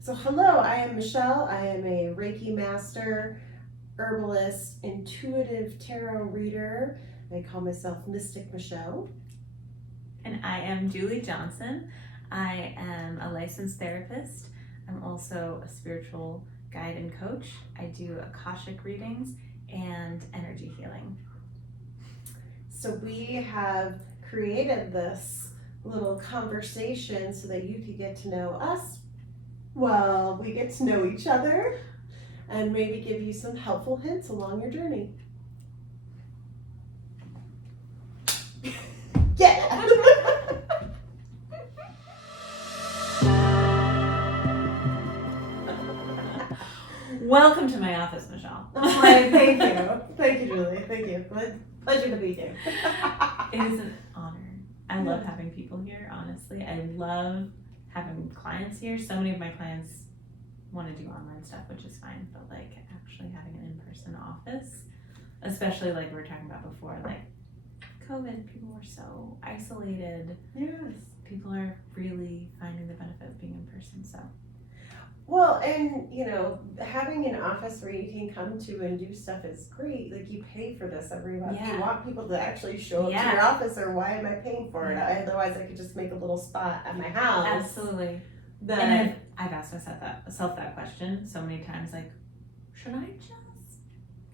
So hello, I am Michelle. I am a Reiki master, herbalist, intuitive tarot reader. I call myself Mystic Michelle. And I am Juli Johnson. I am a licensed therapist. I'm also a spiritual guide and coach. I do Akashic readings and energy healing. So we have created this little conversation so that you could get to know us. Well, we get to know each other and maybe give you some helpful hints along your journey. Yeah! Welcome to my office, Michelle. Thank you. Thank you, Julie. Thank you. Pleasure to be here. It is an honor. I love having people here, honestly. I love having clients here. So many of my clients want to do online stuff, which is fine, but like actually having an in-person office, especially like we were talking about before, like COVID, people were so isolated. Yes. People are really finding the benefit of being in person, so. Well, and having an office where you can come to and do stuff is great. Like you pay for this every month. Yeah. You want people to actually show up to your office, or why am I paying for it? Otherwise, I could just make a little spot at my house. Absolutely. And I've asked myself that question so many times. Like, should I just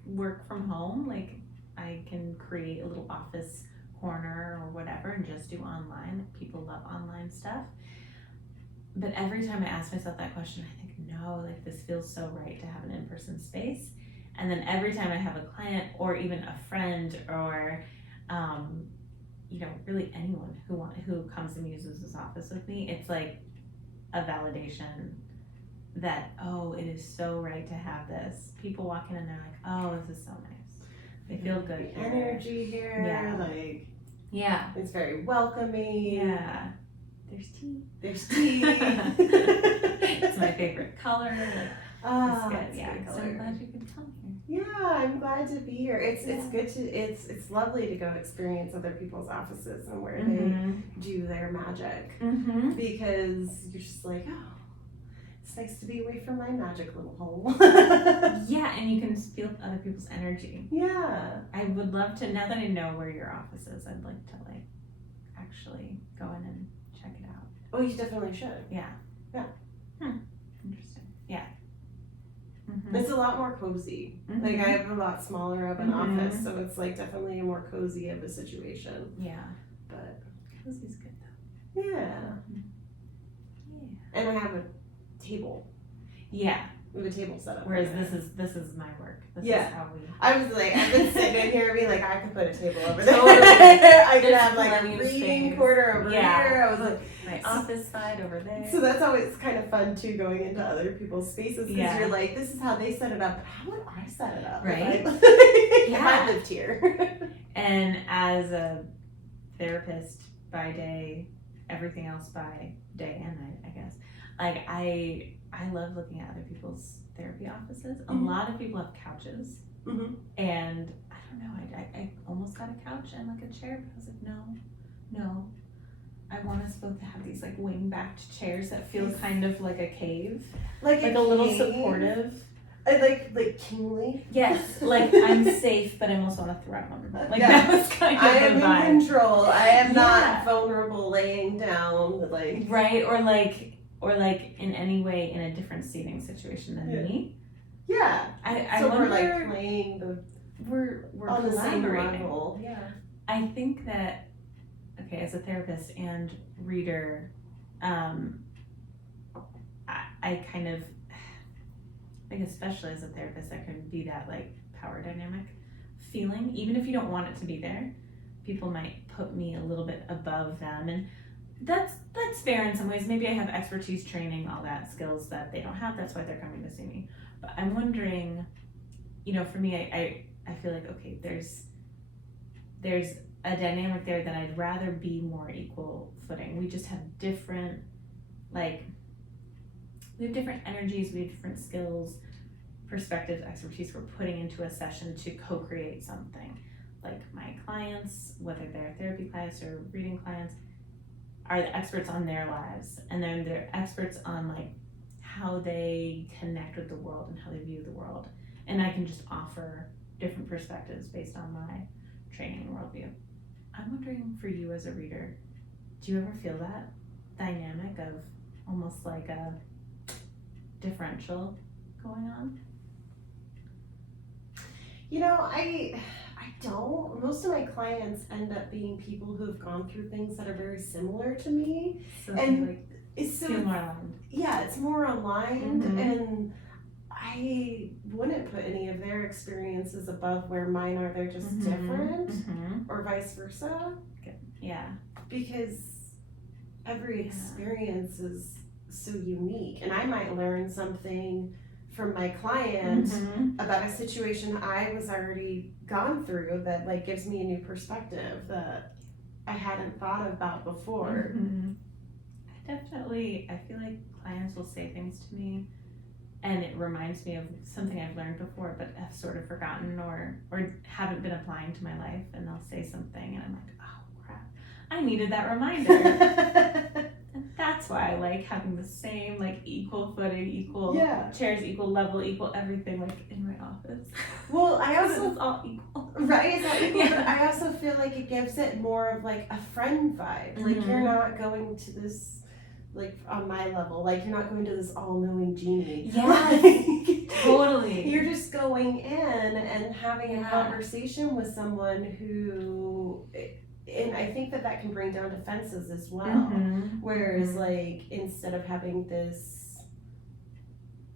work from home? Like, I can create a little office corner or whatever and just do online. People love online stuff. But every time I ask myself that question, I think, no, like this feels so right to have an in-person space. And then every time I have a client or even a friend or, really anyone who comes and uses this office with me, it's like a validation that, oh, it is so right to have this. People walk in and they're like, oh, this is so nice. They feel good the here. energy here, it's very welcoming. Yeah. There's tea. It's my favorite color. It's good. Yeah. So I'm glad you could come here. Yeah, I'm glad to be here. It's good to it's lovely to go experience other people's offices and where they do their magic, because you're just like, oh, it's nice to be away from my magic little hole. Yeah, and you can feel other people's energy. Yeah. I would love to, now that I know where your office is, I'd like to actually go in and check it out. Oh, you definitely should. Yeah. Yeah. Interesting. Yeah. It's a lot more cozy. Like I have a lot smaller of an office, so it's like definitely a more cozy of a situation. Yeah. But cozy's good though. Yeah. And I have a table. Yeah. We have a table set up. Whereas this is my work. This is how we. I was like, I've been sitting in here and being like, I could put a table over there. Totally. I could have like a reading corner over here. I was like, my office side over there. So that's always kind of fun too, going into other people's spaces, because you're like, this is how they set it up, but how would I set it up? Right. If I lived here. And as a therapist by day, everything else by day and night, I guess. Like I love looking at other people's therapy offices. A lot of people have couches, and I don't know. I almost got a couch and like a chair, but I was like, no. I want us both to have these like wing-backed chairs that feel kind of like a cave, like a little supportive. Like kingly. Yes, like I'm safe, but I'm also on a throne. Like that was kind of I am the vibe. in control. I am not vulnerable, laying down, like right, or like in any way in a different seating situation than me. Yeah. I so wonder, we're like playing we're on the same collaborating. level. Yeah. I think that as a therapist and reader, I kind of think, especially as a therapist, there can be that like power dynamic feeling, even if you don't want it to be there. People might put me a little bit above them, and that's fair in some ways. Maybe I have expertise, training, all that, skills that they don't have. That's why they're coming to see me. But I'm wondering, for me, I feel like, okay, there's a dynamic there that I'd rather be more equal footing. We just have different, we have different energies, we have different skills, perspectives, expertise we're putting into a session to co-create something. Like my clients, whether they're therapy clients or reading clients, are the experts on their lives, and then they're experts on like how they connect with the world and how they view the world. And I can just offer different perspectives based on my training and worldview. I'm wondering for you as a reader, do you ever feel that dynamic of almost like a differential going on? You know, I don't. Most of my clients end up being people who have gone through things that are very similar to me. So And like it's so feel more aligned. yeah, it's more aligned, Mhm. and I wouldn't put any of their experiences above where mine are. They're just Mhm. different, Mhm. or vice versa, Yeah. because every Yeah. experience is so unique, and I might learn something from my client Mhm. about a situation I was already gone through that like gives me a new perspective that I hadn't thought about before. Mhm. I feel like clients will say things to me and it reminds me of something I've learned before but have sort of forgotten or haven't been applying to my life, and they'll say something and I'm like, oh crap, I needed that reminder. And that's why I like having the same like equal footing, equal Yeah. chairs, equal level, equal everything like in my office. Well, I Because also it's all equal. right, is that equal? Yeah. But I also feel like it gives it more of like a friend vibe. Like you're Mhm. not going to this like on my level, like you're not going to this all-knowing genie. Yes. Like, Totally. you're just going in and having a Yeah. conversation with someone who, and I think that can bring down defenses as well. Mhm. Whereas Mhm. like instead of having this,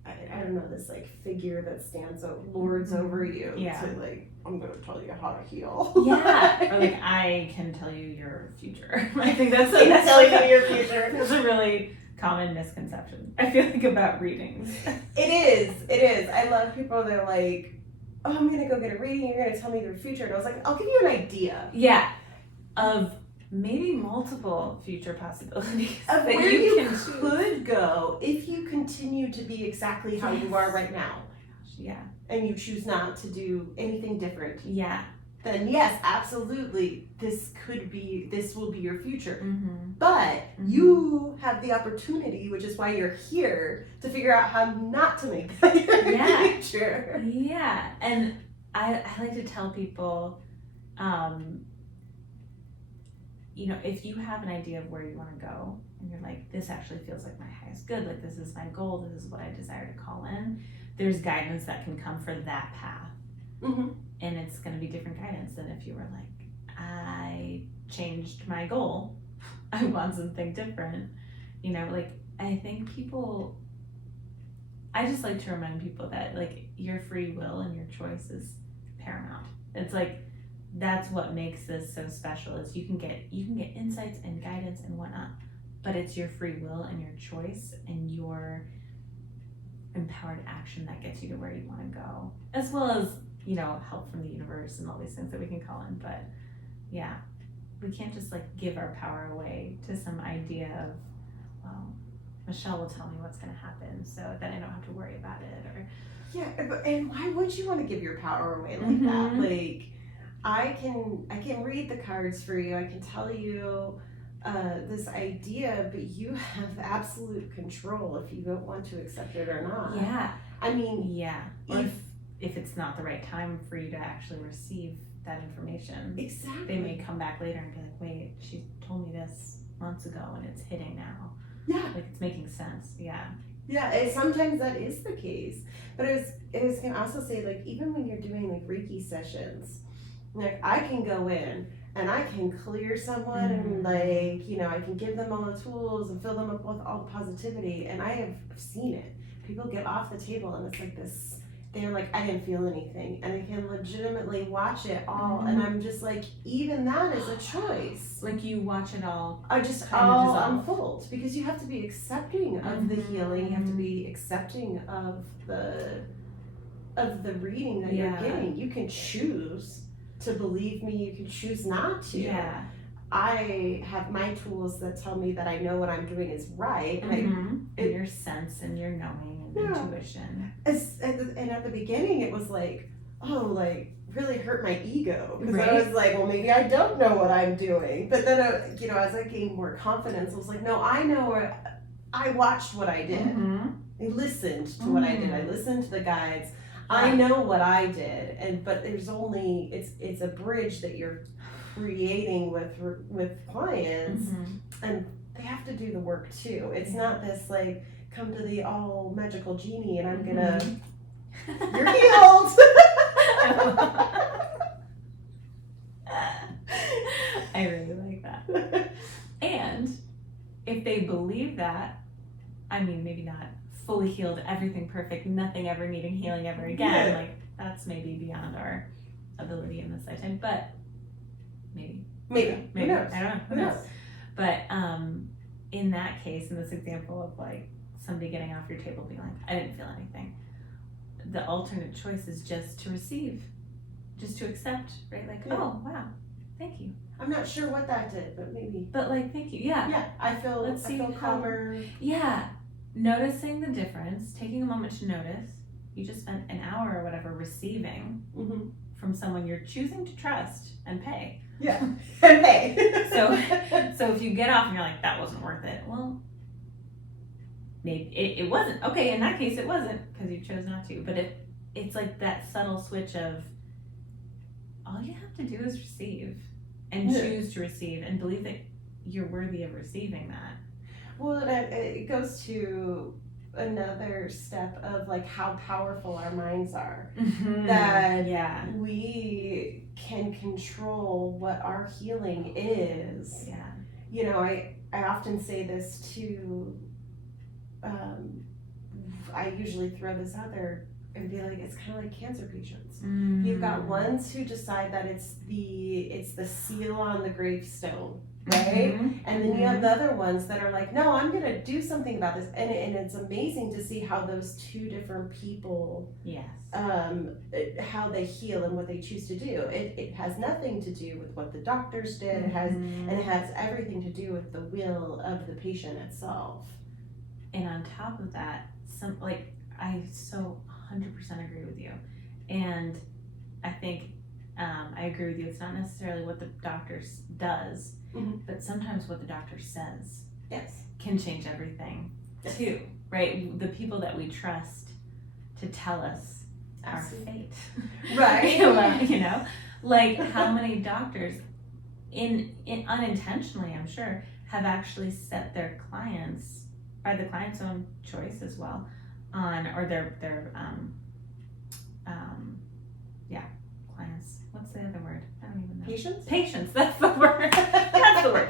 I don't know, this like figure that stands lords Mhm. over you, Yeah. to like, I'm gonna tell you how to heal. Yeah, or like I can tell you your future. I think that's I can that's tell like you your future. It's a really common misconception, I feel like, about readings. It is. I love people that are like, oh, I'm gonna go get a reading, you're gonna tell me your future. And I was like, I'll give you an idea Yeah, of maybe multiple future possibilities of that where you can choose. could go if you continue to be exactly how you are right now, Yeah, and you choose not to do anything different. yeah. Then yes, absolutely, this will be your future. Mm-hmm. But Mhm. you have the opportunity, which is why you're here, to figure out how not to make that your Yeah. future. Yeah, and I like to tell people, if you have an idea of where you want to go and you're like, this actually feels like my highest good, like this is my goal, this is what I desire to call in, there's guidance that can come for that path. Mm-hmm. And it's going to be different guidance than if you were like, I changed my goal, I want something different. I think I just like to remind people that like your free will and your choice is paramount. It's like that's what makes this so special, is you can get insights and guidance and whatnot, but it's your free will and your choice and your empowered action that gets you to where you want to go, as well as help from the universe and all these things that we can call in. But yeah, we can't just like give our power away to some idea of, well, Michelle will tell me what's going to happen so that I don't have to worry about it. Or Yeah, and why would you want to give your power away like Mhm. that? Like, I can read the cards for you. I can tell you this idea, but you have absolute control if you don't want to accept it or not. yeah, I mean, yeah. Or if it's not the right time for you to actually receive that information, exactly. they may come back later and be like, wait, she told me this months ago and it's hitting now. Yeah. Like it's making sense. Yeah. Yeah, sometimes that is the case. But I was gonna also say, like, even when you're doing like Reiki sessions, like I can go in and I can clear someone and like, I can give them all the tools and fill them up with all the positivity, and I have seen it. People get off the table and it's like this, they're like, I didn't feel anything, and I can legitimately watch it all, and I'm just like, even that is a choice. Like you watch it all. I just kind of all dissolve. unfold, because you have to be accepting of the healing. You have to be accepting of the reading that you're getting. You can choose to believe me. You can choose not to. Yeah. I have my tools that tell me that I know what I'm doing is right. And your sense and your knowing and intuition. And at the beginning, it was like, oh, like really hurt my ego, because Right. I was like, well, maybe I don't know what I'm doing. But then, as I gained more confidence, I was like, no, I know. I watched what I did. I listened to what I did. I listened to the guides. I know what I did, but there's only it's a bridge that you're creating with clients, and they have to do the work too. It's not this like come to the all magical genie and I'm gonna you're healed. I really like that. And if they believe that, I mean, maybe not fully healed, everything perfect, nothing ever needing healing ever again, like that's maybe beyond our ability in this lifetime, but maybe. Who knows? I don't know. Who knows? But in that case, in this example of like somebody getting off your table being like, I didn't feel anything, the alternate choice is just to receive, just to accept, right? Like, oh wow, thank you. I'm not sure what that did, but maybe. But like, thank you. Yeah. Yeah, I feel calmer. Yeah. Noticing the difference, taking a moment to notice. You just spent an hour or whatever receiving from someone you're choosing to trust and pay. Yeah, and pay. So if you get off and you're like, that wasn't worth it, well, maybe it wasn't. Okay, in that case, it wasn't because you chose not to. But it's like that subtle switch of all you have to do is receive and choose to receive and believe that you're worthy of receiving that. Well, it goes to another step of like how powerful our minds are. That we can control what our healing is. Yeah. You know, I often say this to, I usually throw this out there and be like, it's kind of like cancer patients. You've got ones who decide that it's the seal on the gravestone. Right? And then you have the other ones that are like, no, I'm going to do something about this. And it's amazing to see how those two different people, how they heal and what they choose to do. It has nothing to do with what the doctors did. It has everything to do with the will of the patient itself. And on top of that, I so 100% agree with you. And I think I agree with you. It's not necessarily what the doctor does, but sometimes what the doctor says can change everything too, right? The people that we trust to tell us our fate. Right. You know, like how many doctors in unintentionally, I'm sure, have actually set their clients, by the client's own choice as well, or their clients. What's the other word? I don't even know. Patients. That's the word. That's the word.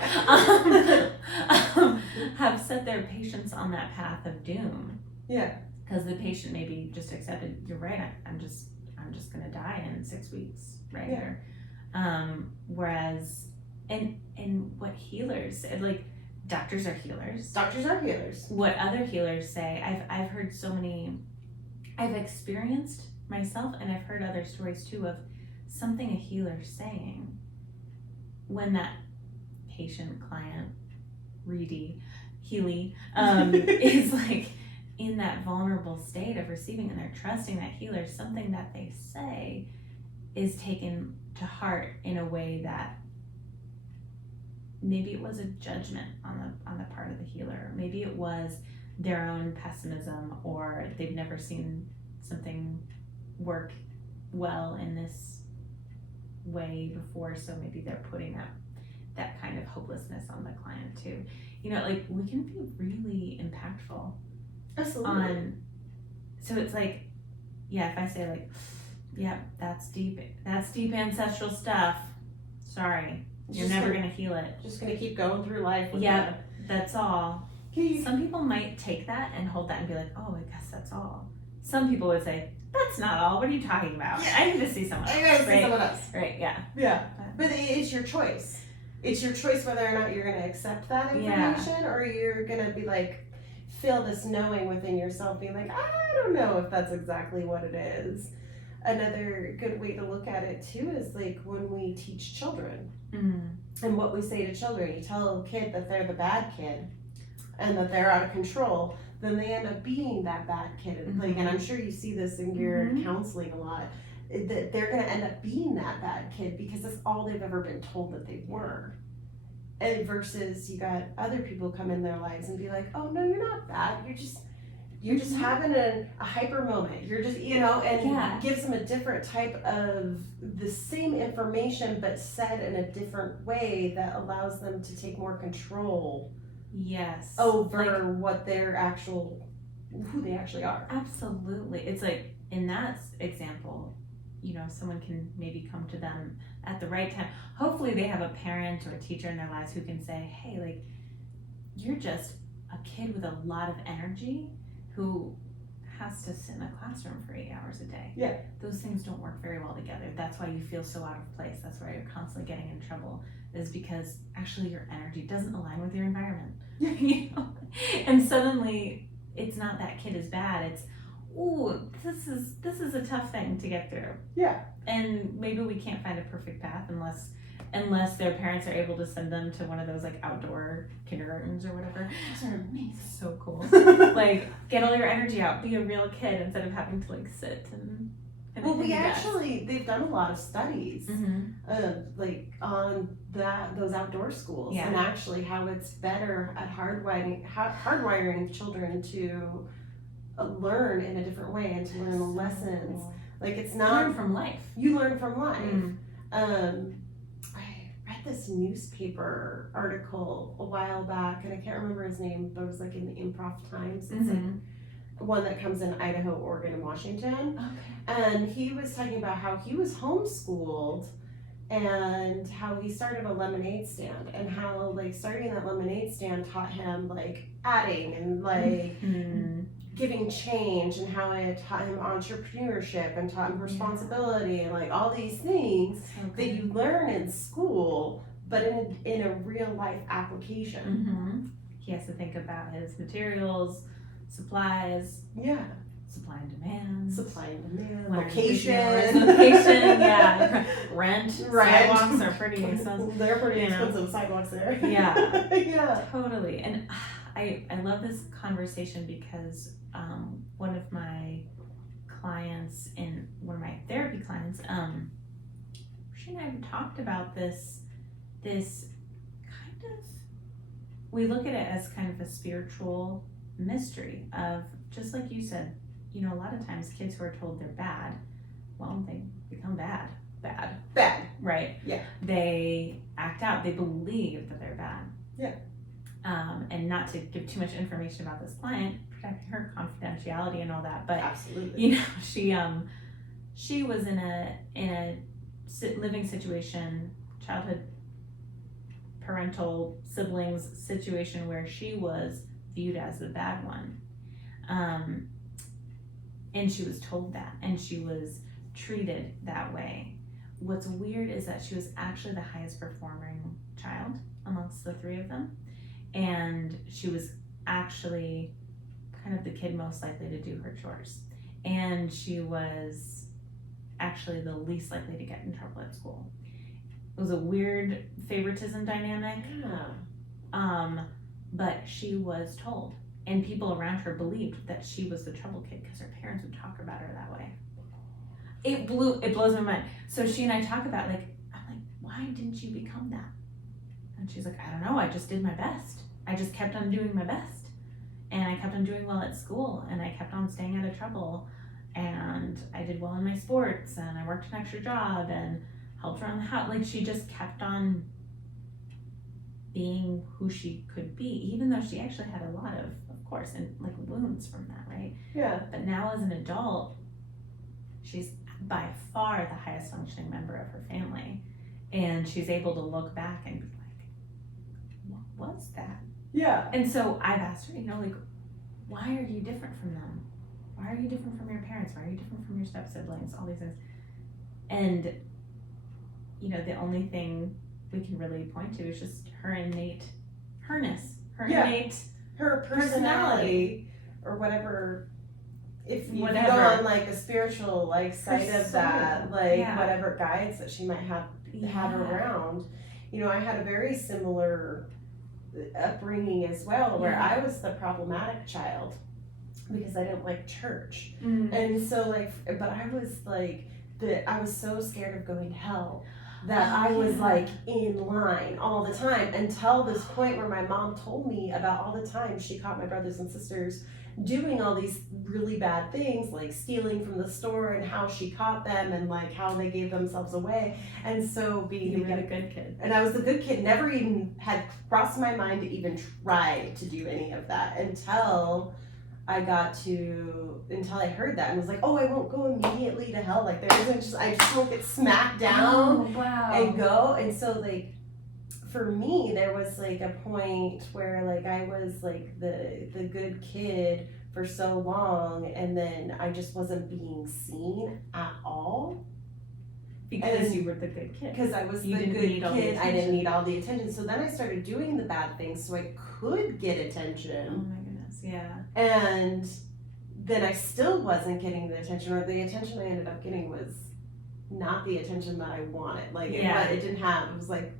Have set their patients on that path of doom. Yeah. Because the patient maybe just accepted. You're right. I'm just gonna die in 6 weeks, right? Yeah. Whereas, and what healers like. Doctors are healers. What other healers say, I've heard so many, I've experienced myself and I've heard other stories too of something a healer saying when that patient, client, Healy, is like in that vulnerable state of receiving and they're trusting that healer, something that they say is taken to heart in a way that maybe it was a judgment on the part of the healer. Maybe it was their own pessimism, or they've never seen something work well in this way before, so maybe they're putting that kind of hopelessness on the client too. You know, like we can be really impactful. Absolutely. So it's like, if I say like, that's deep ancestral stuff. Sorry. You're never going to heal it. Just going to keep going through life with that. That's all. Some people might take that and hold that and be like, oh, I guess that's all. Some people would say, that's not all. What are you talking about? Yeah. I need to see someone else. I gotta see someone else. Right, yeah. Yeah. But it's your choice. It's your choice whether or not you're going to accept that information or you're going to be like, feel this knowing within yourself, being like, I don't know if that's exactly what it is. Another good way to look at it too is like when we teach children and what we say to children. You tell a kid that they're the bad kid and that they're out of control, then they end up being that bad kid. Like, and I'm sure you see this in your counseling a lot, that they're going to end up being that bad kid because that's all they've ever been told that they were. And versus you got other people come in their lives and be like, oh no, you're not bad, you're just You're just having a hyper moment. You're just, and Yeah. gives them a different type of the same information, but said in a different way that allows them to take more control Yes. over what who they actually are. Absolutely. It's like in that example, someone can maybe come to them at the right time. Hopefully they have a parent or a teacher in their lives who can say, hey, like, you're just a kid with a lot of energy who has to sit in a classroom for 8 hours a day. Yeah. Those things don't work very well together. That's why you feel so out of place. That's why you're constantly getting in trouble, is because actually your energy doesn't align with your environment. And suddenly it's not that kid is bad. It's, ooh, this is a tough thing to get through. Yeah. And maybe we can't find a perfect path unless their parents are able to send them to one of those like outdoor kindergartens or whatever. Those are amazing. So cool. Like, get all your energy out, be a real kid instead of having to like sit and well, they've done a lot of studies like on those outdoor schools, and actually how it's better at hardwiring children to learn in a different way and to learn the lessons. Cool. Like, it's not learn from life. You learn from life. I read this newspaper article a while back, and I can't remember his name, but it was like in the Improv Times. It's like one that comes in Idaho, Oregon, and Washington. Okay. And he was talking about how he was homeschooled and how he started a lemonade stand, and how like starting that lemonade stand taught him like adding and like giving change, and how it taught him entrepreneurship and taught him responsibility and like all these things that you learn in school, but in a real life application. He has to think about his materials, supplies, supply and demand, location, yeah, rent. Sidewalks are pretty expensive. They're pretty expensive sidewalks there. Yeah. Yeah, totally. And I love this conversation because one of my clients, my therapy clients, she and I have talked about this kind of, we look at it as kind of a spiritual mystery of, just like you said, a lot of times kids who are told they're bad, well, they become bad, right? Yeah. They act out, they believe that they're bad. Yeah. And not to give too much information about this client, protecting her confidentiality and all that, but absolutely, she was in a living situation, childhood parental siblings situation, where she was viewed as the bad one, and she was told that, and she was treated that way. What's weird is that she was actually the highest performing child amongst the three of them, and she was actually kind of the kid most likely to do her chores, and she was actually the least likely to get in trouble at school. It was a weird favoritism dynamic. But she was told, and people around her believed that she was the trouble kid because her parents would talk about her that way. It blows my mind. So she and I talk about, like, I'm like, why didn't you become that? And she's like, I don't know, I just did my best. I just kept on doing my best, and I kept on doing well at school, and I kept on staying out of trouble, and I did well in my sports, and I worked an extra job and helped around the house. Like, she just kept on being who she could be, even though she actually had a lot of course, and like wounds from that, right? Yeah. But now as an adult, she's by far the highest functioning member of her family, and she's able to look back and be like, what was that? Yeah. And so I've asked her, like, why are you different from them? Why are you different from your parents? Why are you different from your step siblings? All these things. And the only thing we can really point to is just her innate innate her personality or whatever. If you go on like a spiritual like side of that, like whatever guides that she might have around. I had a very similar upbringing as well, where I was the problematic child because I didn't like church, and so but I was I was so scared of going to hell that I was like in line all the time, until this point where my mom told me about all the time she caught my brothers and sisters doing all these really bad things, like stealing from the store, and how she caught them, and like how they gave themselves away. And so being You were the good kid. and I was the good kid, never even had crossed my mind to even try to do any of that until I heard that and was like, oh, I won't go immediately to hell. Like I just won't get smacked down and go. And so like, for me, there was like a point where like I was like the good kid for so long, and then I just wasn't being seen at all. Because you were the good kid. Because I was the good kid, I didn't need all the attention. So then I started doing the bad things so I could get attention. Oh my goodness, yeah. And then I still wasn't getting the attention, or the attention I ended up getting was not the attention that I wanted. Like it didn't have. It was like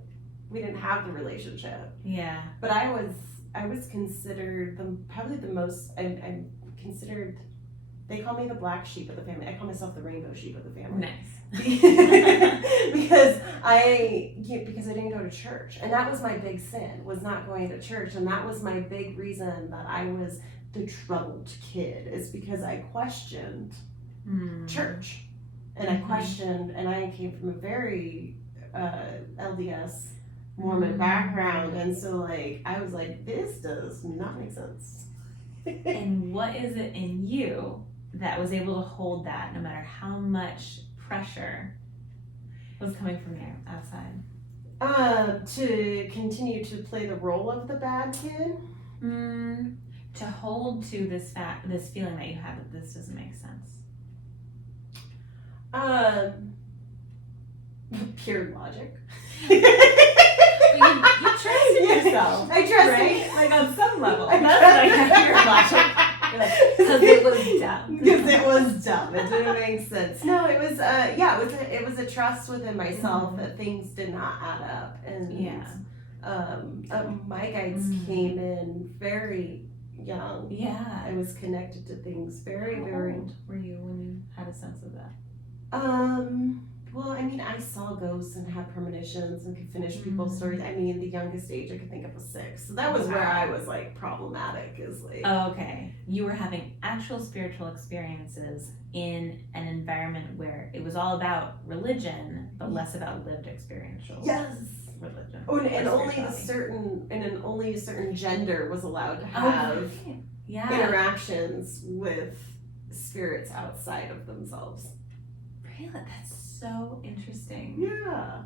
we didn't have the relationship. Yeah. But I was considered probably the most. I'm considered. They call me the black sheep of the family. I call myself the rainbow sheep of the family. Nice. because I didn't go to church, and that was my big sin, was not going to church, and that was my big reason that I was the troubled kid, is because I questioned church, and I questioned, and I came from a very LDS Mormon background, and so like I was like, this does not make sense. And what is it in you that was able to hold that no matter how much pressure was coming from you outside? To continue to play the role of the bad kid. To hold to this feeling that you had that this doesn't make sense. Pure logic. You trusted yourself. I trusted, right? Like on some level. That's like pure logic. Because it was dumb. Because it was dumb. It didn't make sense. No, it was it was a trust within myself that things did not add up. And my guides came in very young. Yeah. I was connected to things very, How very old were you when you had a sense of that? Well, I mean, I saw ghosts and had premonitions and could finish people's stories. I mean, the youngest age I could think of was 6. So that was where I was like problematic, is like. Oh, okay. You were having actual spiritual experiences in an environment where it was all about religion, but less about lived experiential. Yes. Religion. Oh, and only a certain gender was allowed to have interactions with spirits outside of themselves. Really? That's so interesting. Yeah.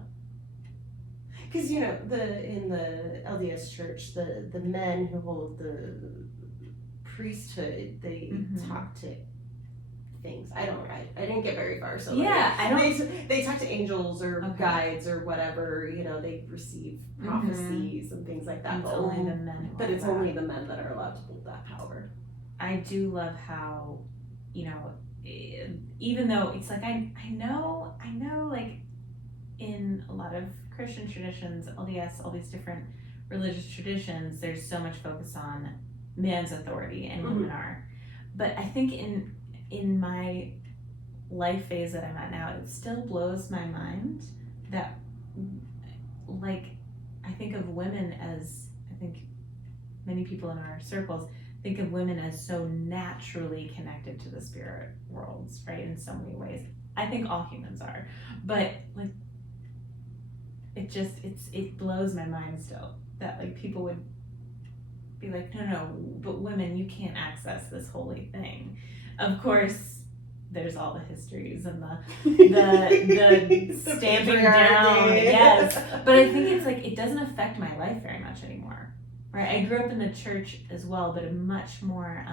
Because in the LDS church, the men who hold the priesthood, they talk to things. I didn't get very far. So they talk to angels or guides or whatever. They receive prophecies and things like that. It's only the men. But it's only the men that are allowed to hold that power. I do love how, even though it's like I know like in a lot of Christian traditions, LDS, all these different religious traditions, there's so much focus on man's authority and women are. But I think in my life phase that I'm at now, it still blows my mind that like I think of women as, I think many people in our circles think of women as so naturally connected to the spirit worlds, right? In so many ways. I think all humans are. But like it blows my mind still that like people would be like, no, but women, you can't access this holy thing. Of course, there's all the histories and the stamping down, yes. But I think it's like it doesn't affect my life very much anymore. Right, I grew up in the church as well, but a much more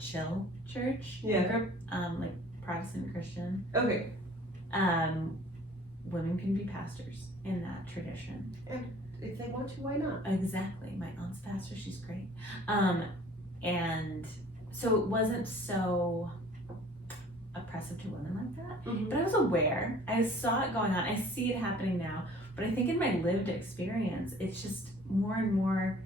chill church. Yeah. I grew up like Protestant Christian. Okay. Women can be pastors in that tradition. If they want to, why not? Exactly. My aunt's pastor, she's great. And so it wasn't so oppressive to women like that. But I was aware. I saw it going on. I see it happening now. But I think in my lived experience, it's just more and more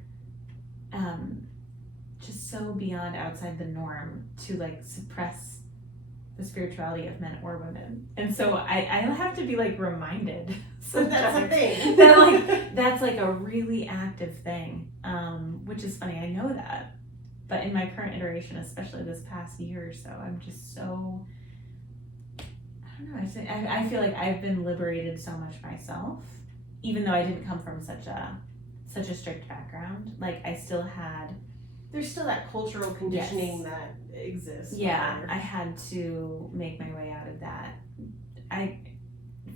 just so beyond outside the norm to like suppress the spirituality of men or women. And so I have to be like reminded That's a thing. that like that's like a really active thing, which is funny. I know that, But in my current iteration, especially this past year or so, I'm just so, I don't know, I feel like I've been liberated so much myself, even though I didn't come from such a strict background. Like, I still had, there's still that cultural conditioning that exists. Yeah, I had to make my way out of that.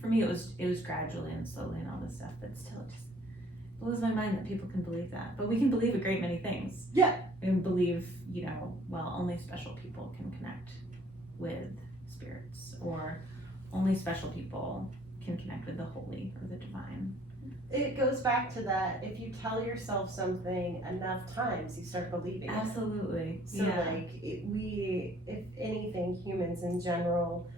For me, it was gradually and slowly and all this stuff, but still, it just blows my mind that people can believe that. But we can believe a great many things. Yeah. And believe, only special people can connect with spirits, or only special people can connect with the holy or the divine. It goes back to that, if you tell yourself something enough times, you start believing it. Absolutely. So if anything, humans in general,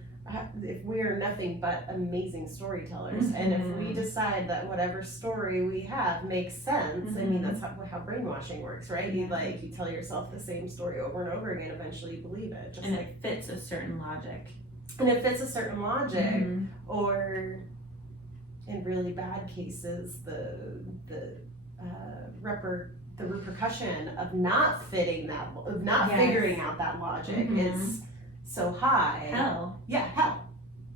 if we are nothing but amazing storytellers, Mm-hmm. and if we decide that whatever story we have makes sense, Mm-hmm. I mean, that's how brainwashing works, right? Yeah. You tell yourself the same story over and over again, eventually you believe it. And it fits a certain logic. And it fits a certain logic, Mm-hmm. or in really bad cases, the repercussion of not fitting that, of not Yes. figuring out that logic Mm-hmm. is so high. Hell. Yeah, hell.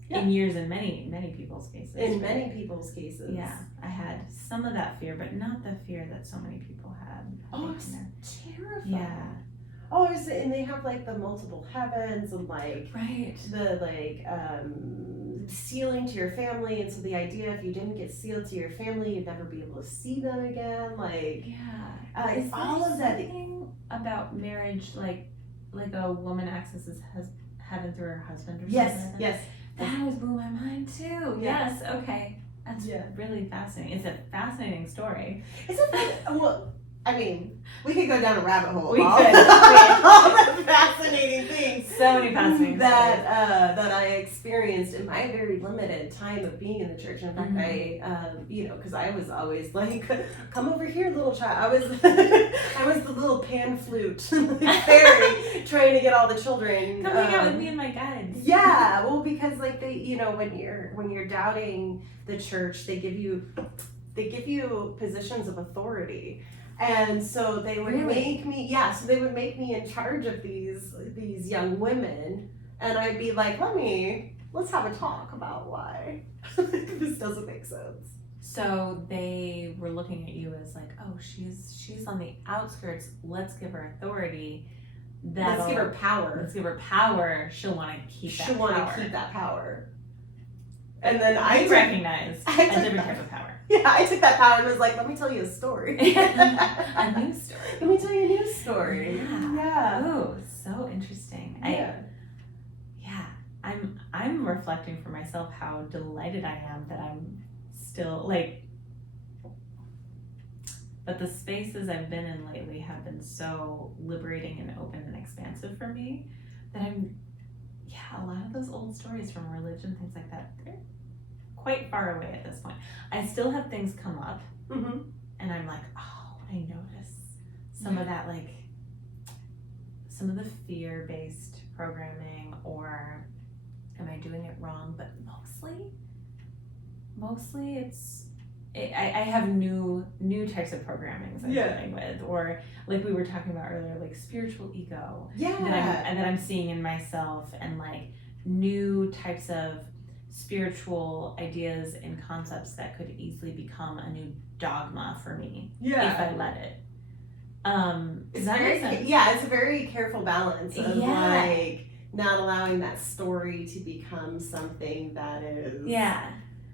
Yeah. In years, in many, many people's cases. In many people's cases. Yeah, I had some of that fear, but not the fear that so many people had. Oh, it's terrifying. Yeah. Oh, and they have like the multiple heavens and like Right. the sealing to your family, and so the idea if you didn't get sealed to your family, you'd never be able to see them again. Like, yeah. Is all of that something about marriage, like a woman accesses heaven through her husband or something? yes, like that? yes. That always blew my mind too. Yeah. Yes. Okay. That's Yeah. really fascinating. It's a fascinating story. It's a well. I mean, we could go down a rabbit hole. We of all, could. all the fascinating things. So many fascinating that I experienced in my very limited time of being in the church. In fact, Mm-hmm. because I was always like, "Come over here, little child." I was the little pan flute fairy trying to get all the children. Come hang out with me and my guides. Yeah, well, because like when you're doubting the church, they give you positions of authority. And so they would make me, so they would make me in charge of these young women, and I'd be like, let's have a talk about why this doesn't make sense. So they were looking at you as like, oh, she's on the outskirts. Let's give her authority. Let's give her power. Let's give her power. She'll want to keep that power. She'll want to keep that power. And then I recognized a different type of power. Yeah, I took that power and was like, let me tell you a story. A new story. Let me tell you a new story. Yeah. Oh, so interesting. Yeah. I'm reflecting for myself how delighted I am that I'm still like, but the spaces I've been in lately have been so liberating and open and expansive for me that a lot of those old stories from religion, things like that, they're quite far away at this point. I still have things come up, Mm-hmm. and I'm like, oh, I notice some of that, like some of the fear-based programming, or am I doing it wrong? But mostly I have new types of programmings I'm dealing with, or like we were talking about earlier, like spiritual ego that I'm seeing in myself, and like new types of spiritual ideas and concepts that could easily become a new dogma for me if I let it. It's a very careful balance of like not allowing that story to become something that is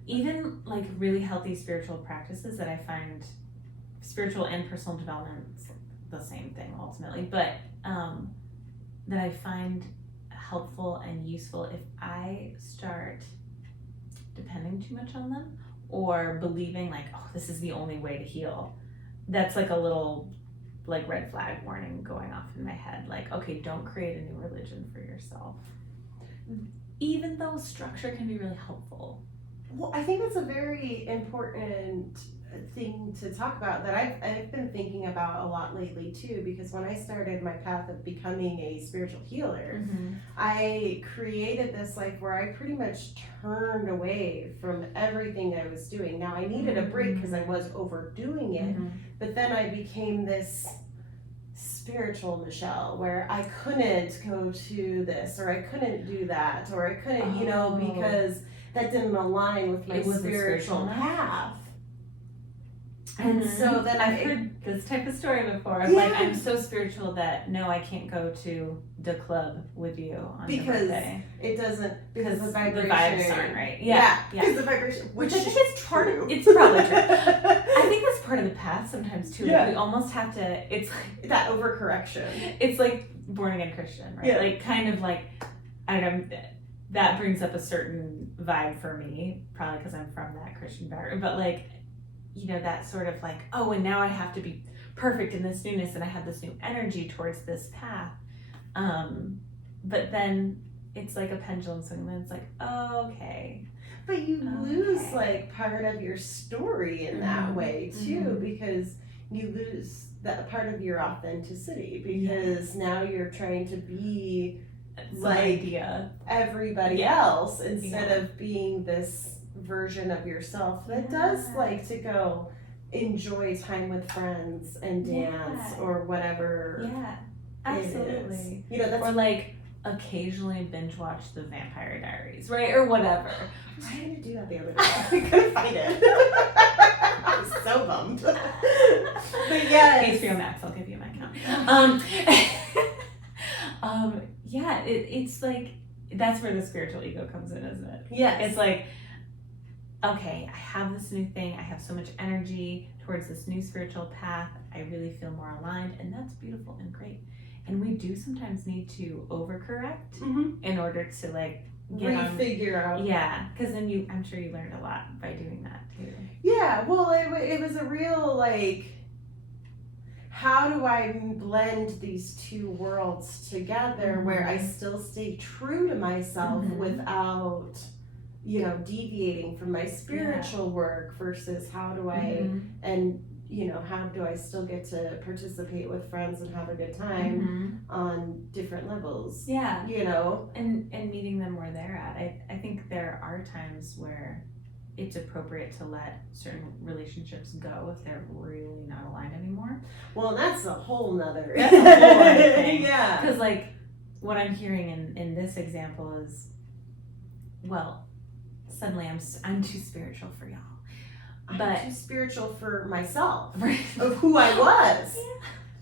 even like really healthy spiritual practices that I find, spiritual and personal development, the same thing ultimately, but that I find helpful and useful if I start depending too much on them, or believing like, oh, this is the only way to heal. That's like a little like red flag warning going off in my head, like, okay, don't create a new religion for yourself, even though structure can be really helpful. Well, I think that's a very important thing to talk about that I've been thinking about a lot lately too, because when I started my path of becoming a spiritual healer, I created this life where I pretty much turned away from everything I was doing. Now I needed a break because I was overdoing it, but then I became this spiritual Michelle, where I couldn't go to this, or I couldn't do that, or I couldn't, because that didn't align with my It was a spiritual spiritual path. And so then I've heard this type of story before. I'm like, I'm so spiritual that no, I can't go to the club with you on your birthday. It doesn't, because the vibration. The vibes aren't right. Because the vibration, which I think is true. It's probably true. I think that's part of the path sometimes too. Like we almost have to. It's like that overcorrection. It's like born again Christian, right? Like kind of like, I don't know. That brings up a certain vibe for me, probably because I'm from that Christian background. But like, that sort of like, oh, and now I have to be perfect in this newness, and I have this new energy towards this path. But then it's like a pendulum swing, and it's like, oh, okay. But you lose like part of your story in that way too, because you lose that part of your authenticity, because now you're trying to be like everybody else instead of being this version of yourself that does like to go enjoy time with friends and dance or whatever. Yeah, absolutely. That's or like occasionally binge watch the Vampire Diaries, right? Or whatever. I was trying to do that the other day. I couldn't find it. I was so bummed. But yes. HBO Max, I'll give you my account. It's like that's where the spiritual ego comes in, isn't it? Yes. It's like, okay, I have this new thing. I have so much energy towards this new spiritual path. I really feel more aligned, and that's beautiful and great. And we do sometimes need to overcorrect in order to like refigure out. Yeah, because then I'm sure you learned a lot by doing that too. Yeah, well, it was a real like, how do I blend these two worlds together where I still stay true to myself without, deviating from my spiritual work, versus how do I, and how do I still get to participate with friends and have a good time on different levels? Yeah. And meeting them where they're at. I think there are times where it's appropriate to let certain relationships go if they're really not aligned anymore. Well, that's a whole nother thing. Yeah. Because like what I'm hearing in this example is, well, suddenly I'm too spiritual for y'all. I'm too spiritual for myself, of who I was.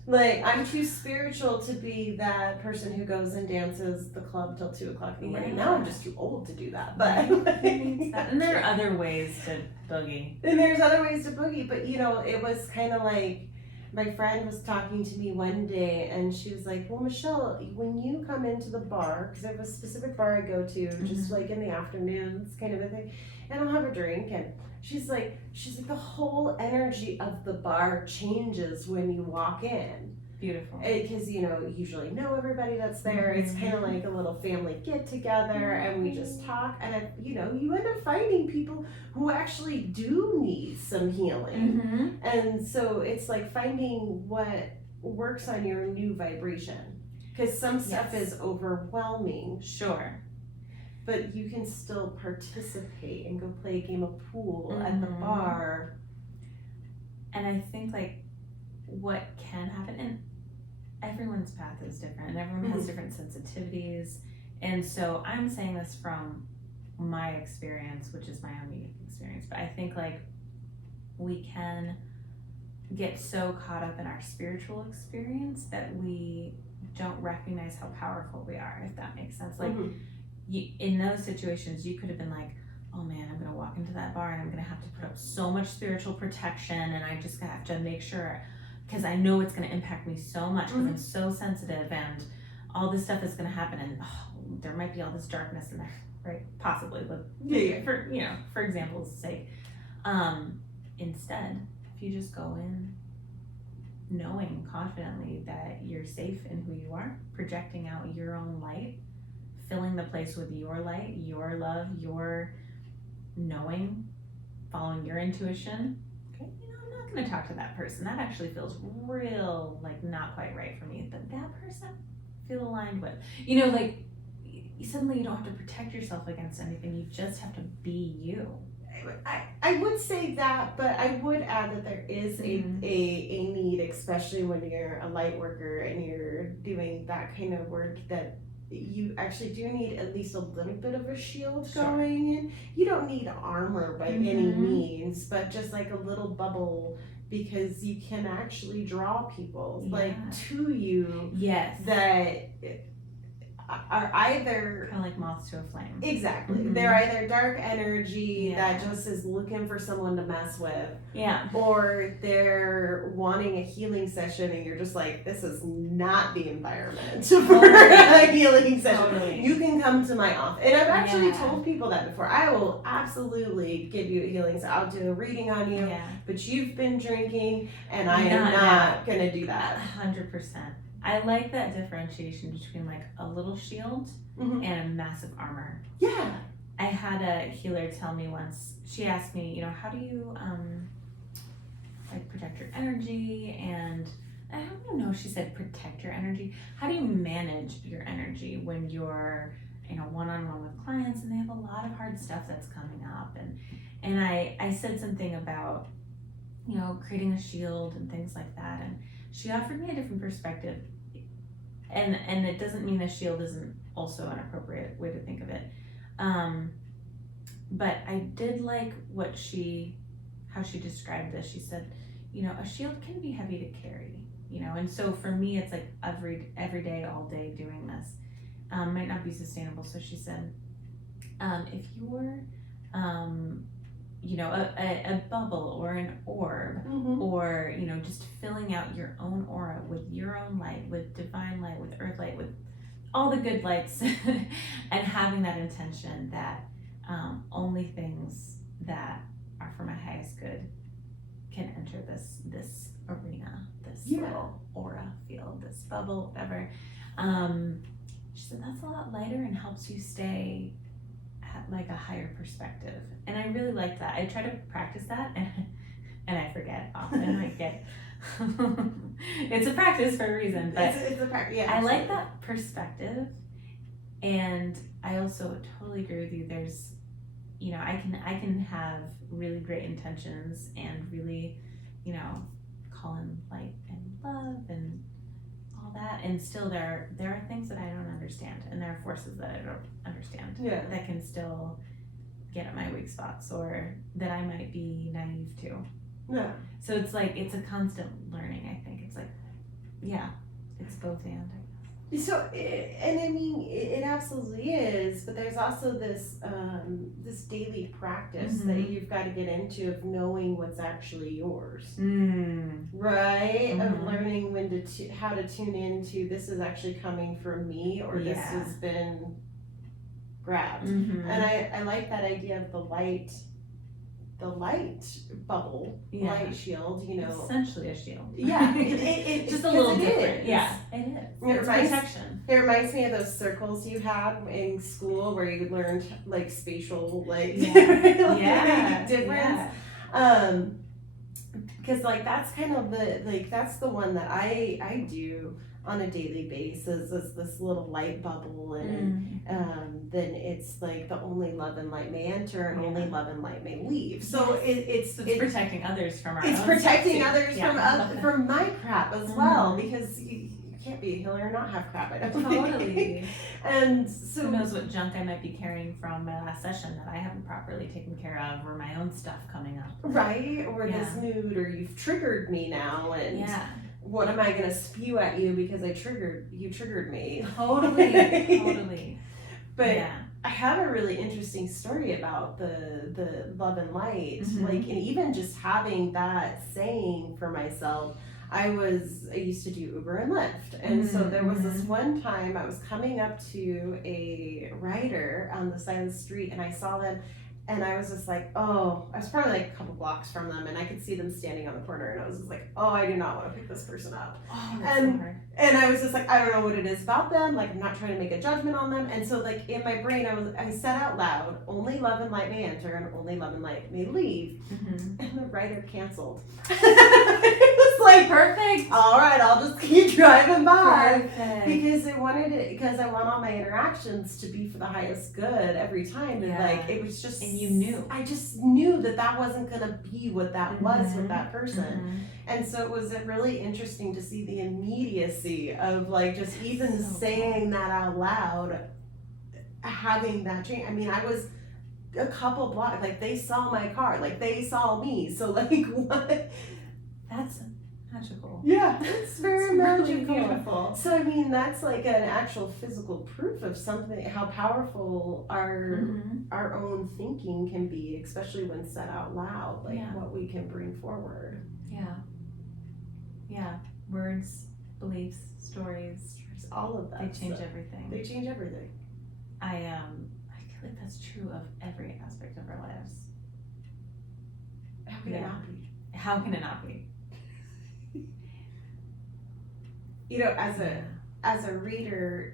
Like, I'm too spiritual to be that person who goes and dances the club till 2:00 in the morning. Now I'm just too old to do that. But and there are other ways to boogie. And there's other ways to boogie. But it was kind of like, my friend was talking to me one day, and she was like, well, Michelle, when you come into the bar, because I have a specific bar I go to, just like in the afternoons kind of a thing, and I'll have a drink, and she's like, the whole energy of the bar changes when you walk in. Beautiful. Because, you usually know everybody that's there. It's kind of like a little family get together, and we just talk. And, you end up finding people who actually do need some healing. And so it's like finding what works on your new vibration. Because some stuff is overwhelming. Sure. But you can still participate and go play a game of pool at the bar. And I think like what can happen, and everyone's path is different, and everyone has different sensitivities. And so I'm saying this from my experience, which is my own unique experience. But I think like we can get so caught up in our spiritual experience that we don't recognize how powerful we are, if that makes sense. Like in those situations, you could have been like, oh man, I'm gonna walk into that bar and I'm gonna have to put up so much spiritual protection, and I just have to make sure, because I know it's gonna impact me so much, because I'm so sensitive, and all this stuff is gonna happen, and there might be all this darkness in there, right? Possibly, but for example's sake. Instead, if you just go in knowing confidently that you're safe in who you are, projecting out your own light, filling the place with your light, your love, your knowing, following your intuition. Okay, I'm not going to talk to that person. That actually feels real, like not quite right for me. But that person, feel aligned with. Like suddenly you don't have to protect yourself against anything. You just have to be you. I would say that, but I would add that there is a need, especially when you're a light worker and you're doing that kind of work, that you actually do need at least a little bit of a shield going in. You don't need armor by any means, but just like a little bubble, because you can actually draw people like to you. Yes. That are either kind of like moths to a flame. Exactly. They're either dark energy that just is looking for someone to mess with. Yeah. Or they're wanting a healing session and you're just like, this is not the environment for a healing session. Totally. You can come to my office. And I've actually told people that before. I will absolutely give you a healing session. I'll do a reading on you, but you've been drinking and I am not going to do that. 100%. I like that differentiation between like a little shield and a massive armor. Yeah. I had a healer tell me once, she asked me, you know, how do you like protect your energy? And I don't even know if she said protect your energy. How do you manage your energy when you're, you know, one-on-one with clients and they have a lot of hard stuff that's coming up? And I said something about, you know, creating a shield and things like that. And she offered me a different perspective, and it doesn't mean a shield isn't also an appropriate way to think of it, but I did like how she described this. She said, you know, a shield can be heavy to carry, you know, and so for me it's like every day, all day doing this might not be sustainable. So she said, if you're you know, a bubble or an orb, or, you know, just filling out your own aura with your own light, with divine light, with earth light, with all the good lights, and having that intention that only things that are for my highest good can enter this arena, this little aura field, this bubble, whatever. She said that's a lot lighter and helps you stay like a higher perspective, and I really like that. I try to practice that, and I forget often. I get it's a practice for a reason, but it's a practice. Yeah, I like that perspective, and I also totally agree with you. There's, you know, I can have really great intentions and really, you know, call in light and love and all that, and still there are things that I don't understand, and there are forces that I don't understand that can still get at my weak spots, or that I might be naive to. Yeah. So it's like, it's a constant learning. I think it's like, it's both and. So, and I mean, it absolutely is, but there's also this this daily practice that you've got to get into of knowing what's actually yours, right? Of learning when to how to tune into, this is actually coming from me, or this has been grabbed. And I like that idea of the light bubble, light shield, you know. Essentially a shield. Yeah, it just a little different. Is. Yeah, it is. It's protection. It reminds me of those circles you had in school where you learned like spatial, like difference. Because like that's kind of that's the one that I do on a daily basis, is this little light bubble, and then it's like the only love and light may enter, and only love and light may leave. So it's protecting others from our it's own protecting stuff others from my crap as well, because you can't be a healer and not have crap. I don't Totally. And so who knows what junk I might be carrying from my last session that I haven't properly taken care of, or my own stuff coming up, right? Or this mood, or you've triggered me now, and what am I gonna spew at you because you triggered me? Totally. But I have a really interesting story about the love and light, like, and even just having that saying for myself. I used to do Uber and Lyft, and so there was this one time I was coming up to a rider on the side of the street, and I saw them, and I was just like, oh, I was probably like a couple blocks from them, and I could see them standing on the corner, and I was just like, oh, I do not want to pick this person up. Oh, that's so hard. And I was just like, I don't know what it is about them, like I'm not trying to make a judgment on them. And so like in my brain I said out loud, only love and light may enter and only love and light may leave. And the rider canceled. was like, Perfect. all right, I'll just keep driving by. Perfect. Because I want all my interactions to be for the highest good every time. And Yeah. like, it was just. And you knew. I just knew that wasn't going to be what that was with that person. Mhm. And so it was really interesting to see the immediacy of like just even So saying that out loud, having that change. I mean, I was a couple blocks, like they saw my car, like they saw me. So like what? That's magical. Yeah, it's very It's really magical. beautiful. So I mean, that's like an actual physical proof of something, how powerful our own thinking can be, especially when said out loud, like Yeah. what we can bring forward. Yeah. Yeah. Words, beliefs, stories, It's all of that. they change stuff. everything. They change everything. I feel like that's true of every aspect of our lives. How can it Yeah. not be? How can it not be? You know, as a reader,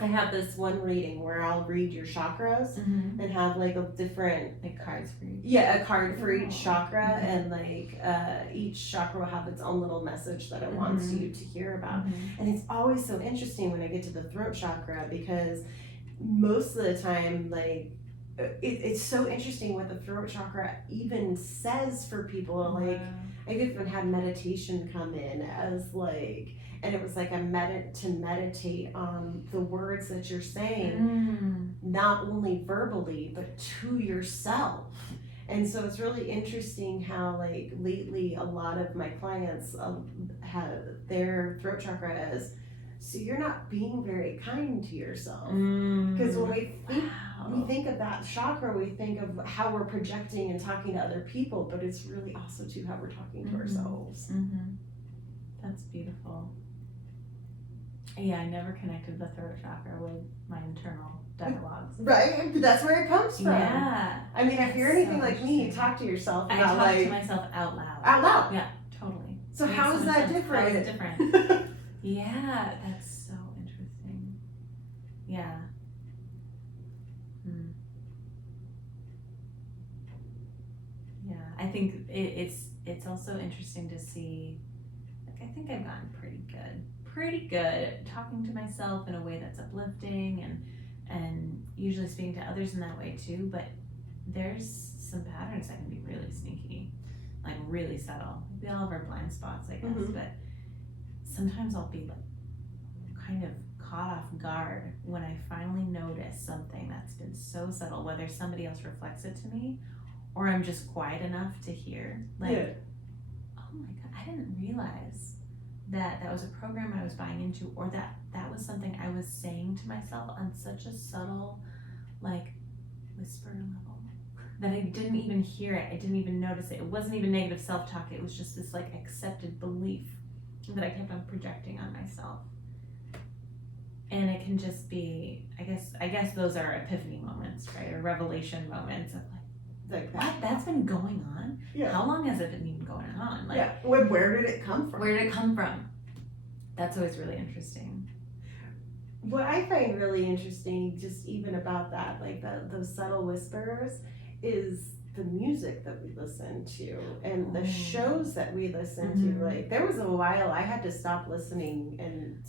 I have this one reading where I'll read your chakras Mm-hmm. and have like a different Like cards for you. a card for Oh. each chakra, Mhm. and like each chakra will have its own little message that it wants Mhm. you to hear about. Mhm. And it's always so interesting when I get to the throat chakra, because most of the time, like it's so interesting what the throat chakra even says for people. Like Wow. I've even had meditation come in as like, and it was like to meditate on the words that you're saying, not only verbally but to yourself. And so it's really interesting how like lately a lot of my clients have their throat chakra as, so you're not being very kind to yourself. Because when we think of that chakra, we think of how we're projecting and talking to other people, but it's really also too how we're talking to ourselves. Mm-hmm. That's beautiful. Yeah, I never connected the throat chakra with my internal dialogues. Right? That's where it comes from. Yeah. I mean, if you're That's anything so like me, you interesting. talk to yourself I about talk like to myself out loud. out loud. Yeah, totally. So Makes how so is much that sense. different? How is it different? Yeah, that's so interesting. Yeah. Yeah, I think it's also interesting to see. Like, I think I've gotten pretty good at talking to myself in a way that's uplifting, and usually speaking to others in that way too. But there's some patterns that can be really sneaky, like really subtle. We all have our blind spots, I guess, Mhm. but sometimes I'll be like kind of caught off guard when I finally notice something that's been so subtle, whether somebody else reflects it to me or I'm just quiet enough to hear. Like, Yeah. oh my God, I didn't realize that was a program I was buying into, or that was something I was saying to myself on such a subtle, like, whisper level that I didn't even hear it. I didn't even notice it. It wasn't even negative self-talk. It was just this like accepted belief that I kept on projecting on myself. And it can just be, I guess those are epiphany moments, right? Or revelation moments of like Like what? That's been going on? Yeah. How long has it been even going on? Like, Yeah. Where did it come from? where did it come from? That's always really interesting. What I find really interesting, just even about that, like those subtle whispers, is the music that we listen to and the shows that we listen Mhm. to. Like there was a while I had to stop listening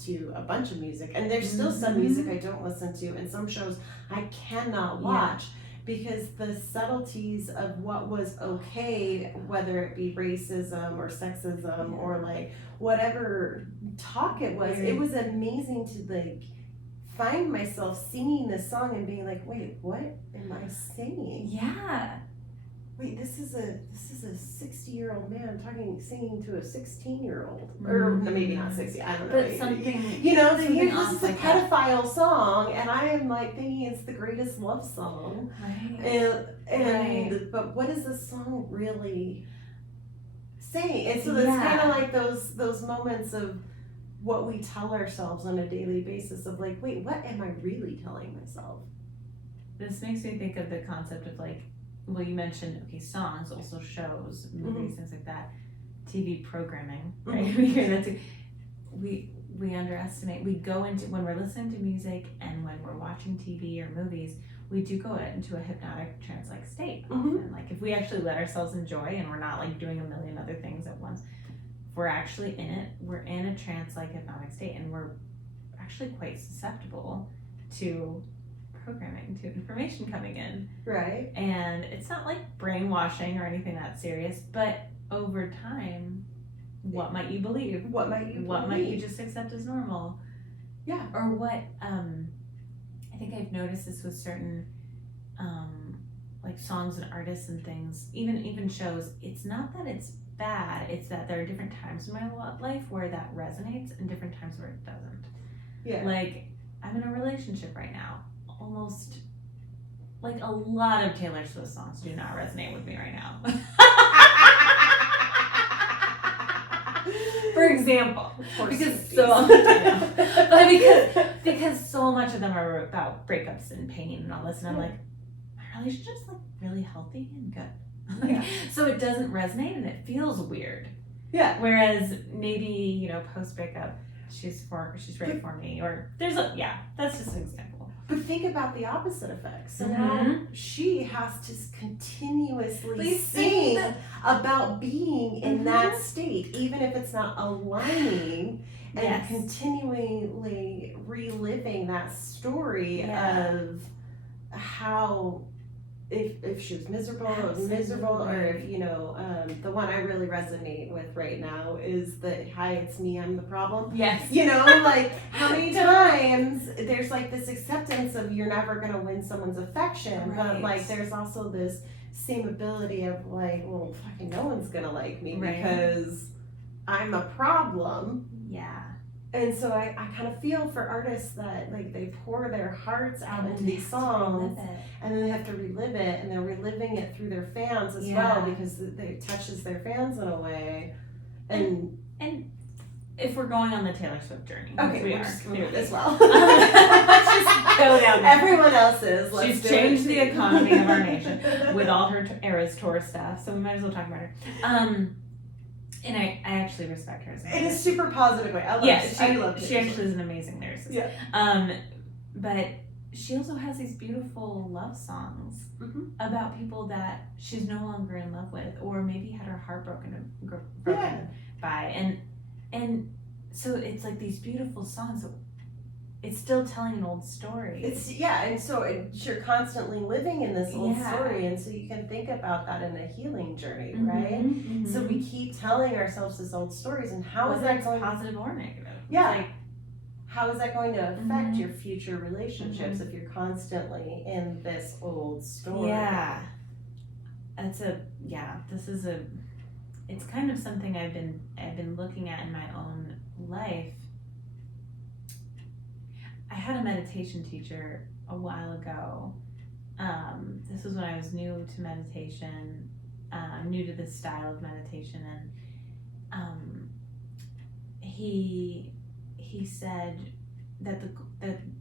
to a bunch of music, and there's still some music I don't listen to, and some shows I cannot watch. Because the subtleties of what was okay, whether it be racism or sexism or like whatever talk it was amazing to like find myself singing this song and being like, wait, what am I singing? Yeah. Wait, this is a 60-year-old man singing to a 16-year-old, or maybe not 60. I don't know. But something, you know, something this off is a like that. pedophile song, and I am like thinking it's the greatest love song. Right. And but what is the song really saying? And so it's kind of like those moments of what we tell ourselves on a daily basis of like, wait, what am I really telling myself? This makes me think of the concept of like, well, you mentioned, okay, songs, also shows, movies, things like that, TV programming, right? We hear that too. We underestimate, we go into, when we're listening to music and when we're watching TV or movies, we do go into a hypnotic trance-like state often. Like if we actually let ourselves enjoy and we're not like doing a million other things at once, we're actually in it, we're in a trance-like hypnotic state, and we're actually quite susceptible to programming, to information coming in. Right. And it's not like brainwashing or anything that serious, but over time, what might you believe? What might you What believe? might you just accept as normal? Yeah. Or what, I think I've noticed this with certain, like songs and artists and things, even shows, it's not that it's bad, it's that there are different times in my life where that resonates and different times where it doesn't. Yeah. Like, I'm in a relationship right now. Almost, like, a lot of Taylor Swift songs do not resonate with me right now. For example, because because so much of them are about breakups and pain and all this, and I'm like, my relationship's like really healthy and good. Yeah. So it doesn't resonate and it feels weird. Yeah. Whereas maybe, post breakup, she's ready for me, or there's that's just an example. But think about the opposite effect. So now she has to continuously sing about being in that state, even if it's not aligning, and continually reliving that story of how if she was miserable, or if the one I really resonate with right now is the "Hi, it's me, I'm the problem." Yes. Like how many times there's like this acceptance of you're never gonna win someone's affection, but like there's also this same ability of like, well, fucking no one's gonna like me because I'm a problem. Yeah. And so I kind of feel for artists that like they pour their hearts out into these songs and then they have to relive it, and they're reliving it through their fans as well, because it touches their fans in a way. And if we're going on the Taylor Swift journey, we are as well. Let's just go down there. Everyone else is. She's changed the economy of our nation with all her Eras Tour stuff, so we might as well talk about her. And I actually respect her as a in a super positive way. I love it. She actually is an amazing lyricist. Yeah. But she also has these beautiful love songs about people that she's no longer in love with, or maybe had her heart broken by, and so it's like these beautiful songs that it's still telling an old story. And so you're constantly living in this old story, and so you can think about that in a healing journey, right? So we keep telling ourselves this old stories, and how is that going, positive or negative? How is that going to affect your future relationships if you're constantly in this old story? It's kind of something I've been looking at in my own life. I had a meditation teacher a while ago. This was when I was new to meditation, new to this style of meditation, and he said that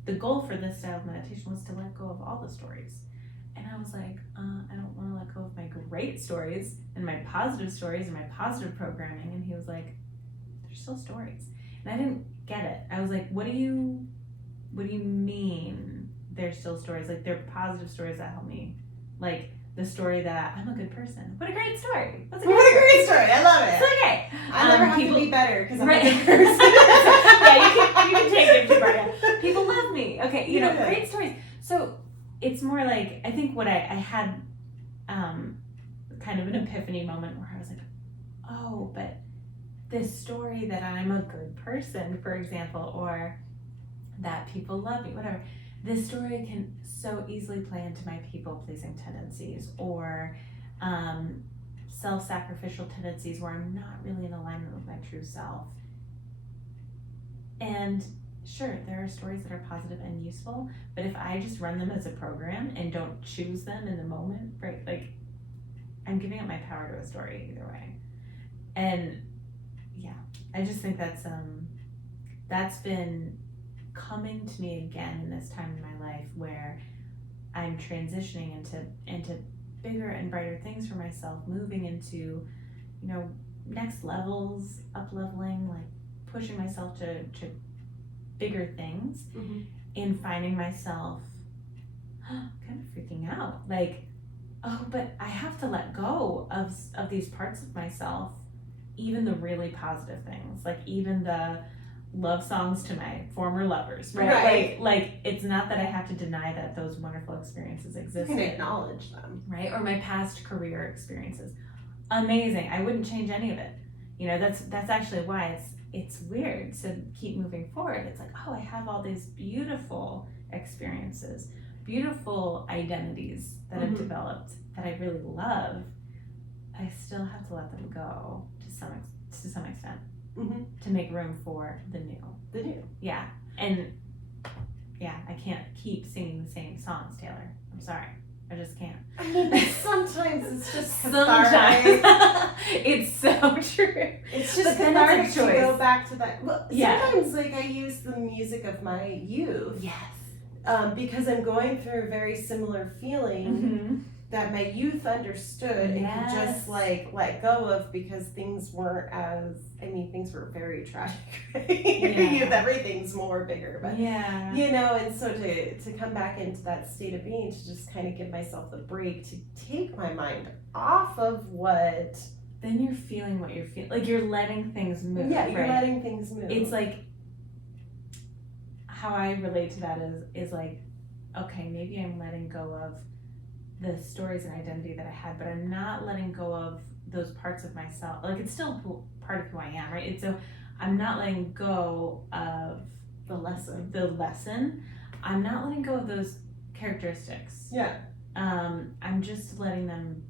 the goal for this style of meditation was to let go of all the stories. And I was like, I don't want to let go of my great stories and my positive stories and my positive programming. And he was like, there's still stories. And I didn't get it. I was like, what do you mean there's still stories? Like, they're positive stories that help me. Like, the story that I'm a good person. What a great story. What a great story. I love it. It's okay. I never have to be better because I'm a good person. you can take it too far. Yeah. People love me. Okay, great stories. So it's more like, I think what I had kind of an epiphany moment where I was like, oh, but this story that I'm a good person, for example, or that people love me, whatever, this story can so easily play into my people-pleasing tendencies, or self-sacrificial tendencies where I'm not really in alignment with my true self. And sure, there are stories that are positive and useful, but if I just run them as a program and don't choose them in the moment, right, like, I'm giving up my power to a story either way. And I just think that's been coming to me again in this time in my life where I'm transitioning into bigger and brighter things for myself, moving into, next levels, up leveling, like pushing myself to bigger things, and finding myself kind of freaking out, like, oh, but I have to let go of these parts of myself even the really positive things, like even the love songs to my former lovers, right? Like it's not that I have to deny that those wonderful experiences You existed. can acknowledge them. Right? Or my past career experiences. Amazing. I wouldn't change any of it. You know, that's actually why it's weird to keep moving forward. It's like, oh, I have all these beautiful experiences, beautiful identities that I've developed that I really love. I still have to let them go to some extent to make room for the new. Yeah. And yeah, I can't keep singing the same songs, Taylor. I'm sorry. I just can't. I mean, sometimes it's just Sometimes. cathartic. It's so true. It's But just then cathartic it's a to choice. go back to that. Well, Yeah. sometimes like I use the music of my youth Yes. because I'm going through a very similar feeling that my youth understood and could just like let go of because things weren't as, I mean, things were very tragic. Youth, everything's more bigger, but you know, and so to come back into that state of being, to just kind of give myself a break, to take my mind off of what. Then you're feeling what you're feeling. Like you're letting things move. Yeah, you're right? letting things move. It's like how I relate to that is like, okay, maybe I'm letting go of the stories and identity that I had, but I'm not letting go of those parts of myself. Like it's still part of who I am, right? And so I'm not letting go of the lesson. I'm not letting go of those characteristics. Yeah. I'm just letting them